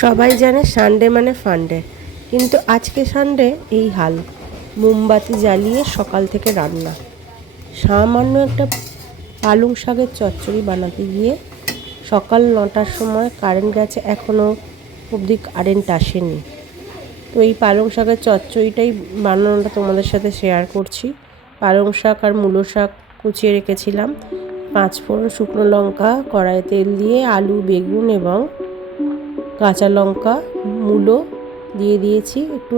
সবাই জানে সানডে মানে ফান্ডে, কিন্তু আজকে সানডে এই হাল। মোমবাতি জ্বালিয়ে সকাল থেকে রান্না। সামান্য একটা পালং শাকের চচ্চড়ি বানাতে গিয়ে সকাল 9টার সময় কারেন্ট গেছে, এখনও অবধি কারেন্ট আসেনি। তো এই পালং শাকের চচ্চড়িটাই বানানোটা তোমাদের সাথে শেয়ার করছি। পালং শাক আর মূলো শাক কুচিয়ে রেখেছিলাম, 5 ফোড়ন, শুকনো লঙ্কা, কড়াইয়ে তেল দিয়ে আলু, বেগুন এবং কাঁচা লঙ্কা, মূলো দিয়ে দিয়েছি। একটু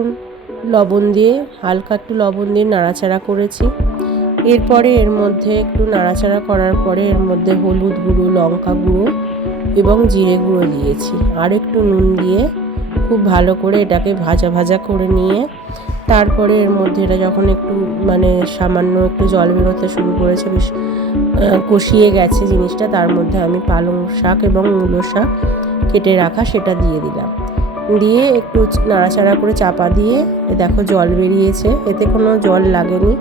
লবণ দিয়ে, হালকা একটু লবণ দিয়ে নাড়াচাড়া করেছি। এরপরে এর মধ্যে একটু নাড়াচাড়া করার পরে এর মধ্যে হলুদ গুঁড়ো, লঙ্কা গুঁড়ো এবং জিরে গুঁড়ো দিয়েছি। আর একটু নুন দিয়ে খুব ভালো করে এটাকে ভাজা ভাজা করে নিয়ে তারপরে এর মধ্যে এটা যখন একটু সামান্য একটু জল বেরোতে শুরু করেছে, বেশ কষিয়ে গেছে জিনিসটা, তার মধ্যে আমি পালং শাক এবং মূলো শাক কেটে রাখা সেটা দিয়ে দিলাম। দিয়ে একটু নাড়াচাড়া করে চাপা দিয়ে দেখো জল বেরিয়েছে, এতে কোনো জল লাগেনি।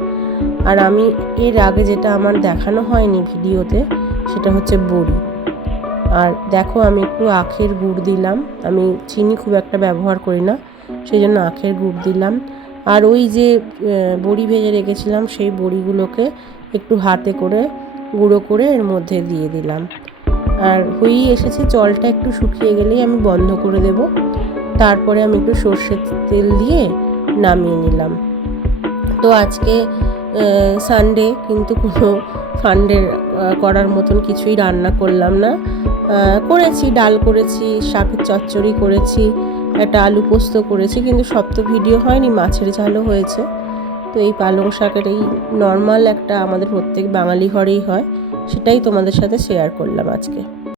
আর আমি এর আগে যেটা আমার দেখানো হয়নি ভিডিওতে, সেটা হচ্ছে বড়ি। আর দেখো আমি একটু আখের গুড় দিলাম, আমি চিনি খুব একটা ব্যবহার করি না, সেই জন্য আখের গুড় দিলাম। আর ওই যে বড়ি ভেজে রেখেছিলাম সেই বড়িগুলোকে একটু হাতে করে গুঁড়ো করে এর মধ্যে দিয়ে দিলাম। আর হয়েই এসেছে, জলটা একটু শুকিয়ে গেলেই আমি বন্ধ করে দেব। তারপরে আমি একটু সর্ষের তেল দিয়ে নামিয়ে নিলাম। তো আজকে সানডে, কিন্তু কোনো ফান্ডের করার মতন কিছুই রান্না করলাম না। করেছি, ডাল করেছি, শাকের চচ্চড়ি করেছি, একটা আলু পোস্ত করেছি, কিন্তু সব তো ভিডিও হয়নি। মাছের ঝালও হয়েছে। তো এই পালং শাকের এই নর্মাল একটা আমাদের প্রত্যেক বাঙালি ঘরেই হয়, সেটাই তোমাদের সাথে শেয়ার করলাম আজকে।